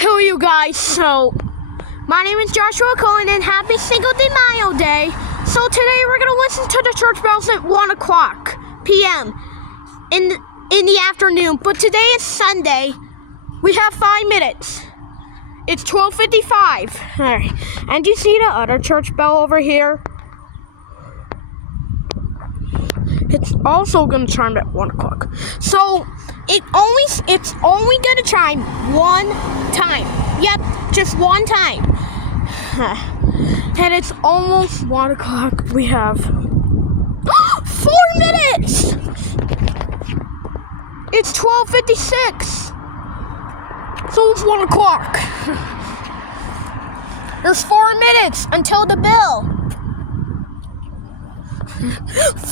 Hello, you guys. So, my name is Joshua Cohen, and happy Cinco de Mayo Day. So today we're gonna listen to the church bells at 1:00 p.m. in the afternoon. But today is Sunday. We have 5 minutes. It's 12:55. All right. And you see the other church bell over here? It's also gonna chime at 1:00. So it's only gonna chime one time. Yep, just one time. And it's almost 1:00. We have 4 minutes. It's 12:56. So it's 1:00. There's 4 minutes until the bell.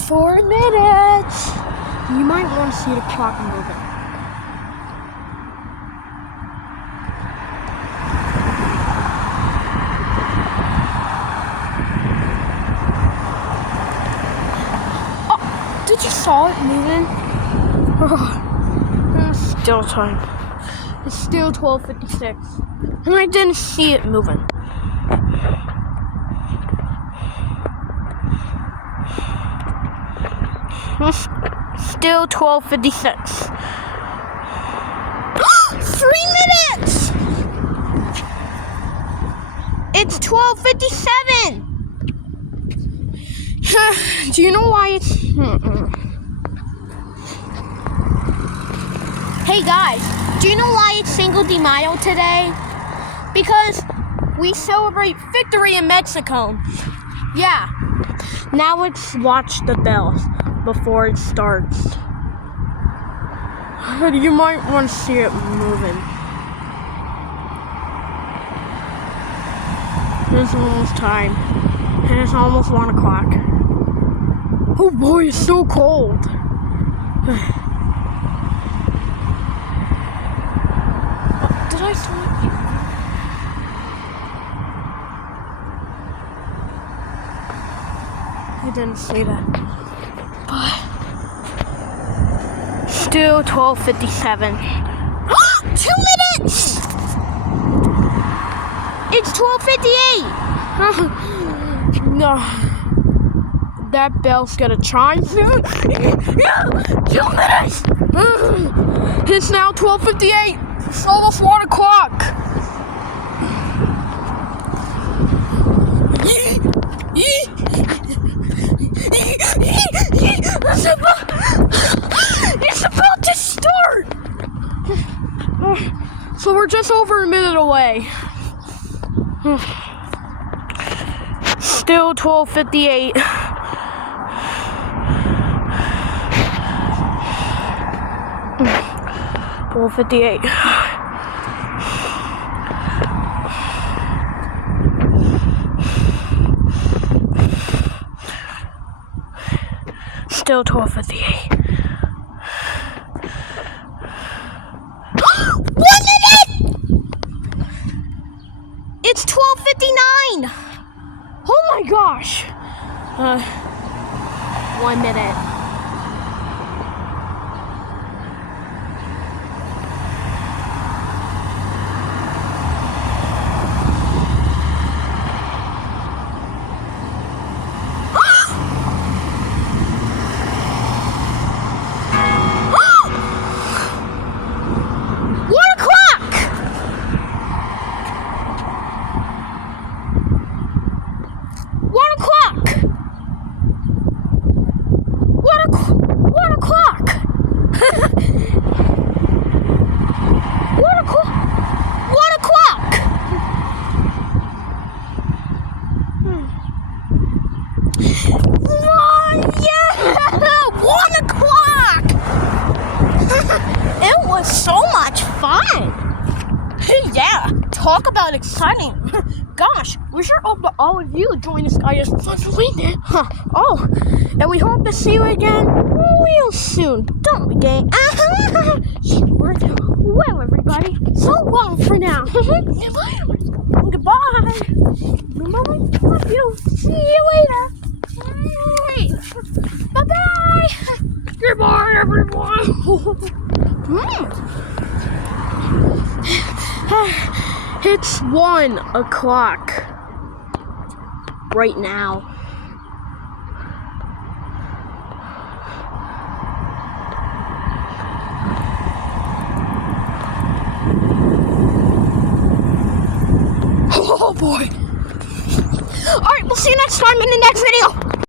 4 minutes. You might want to see the clock moving. Oh, did you saw it moving? Still time. It's still 12:56, and I didn't see it moving. Still 12:56. 3 minutes! It's 12:57. Do you know why it's... Hey guys, do you know why it's Cinco de Mayo today? Because we celebrate victory in Mexico. Yeah. Now let's watch the bells before it starts. You might want to see it moving. It's almost time. And it's almost 1:00. Oh boy, it's so cold. Did I stop you? I didn't see that. But still 12:57. 2 minutes! It's 12:58. No. That bell's gonna chime soon. 2 minutes! It's now 12:58. It's almost 1:00. It's about to start. So we're just over a minute away. Still 12:58. $12:58. Still 12:58. 1 minute! It's 12:59. Oh my gosh. 1 minute. It was so much fun. Yeah, talk about exciting. Gosh, we sure hope that all of you join us guys for the weekend. Oh, and we hope to see you again real soon, don't we, gang? Well, everybody, so long for now. Goodbye. Goodbye. Love you. See you later. Bye-bye. Goodbye, everyone. It's 1 o'clock right now. Oh boy. Alright, we'll see you next time in the next video.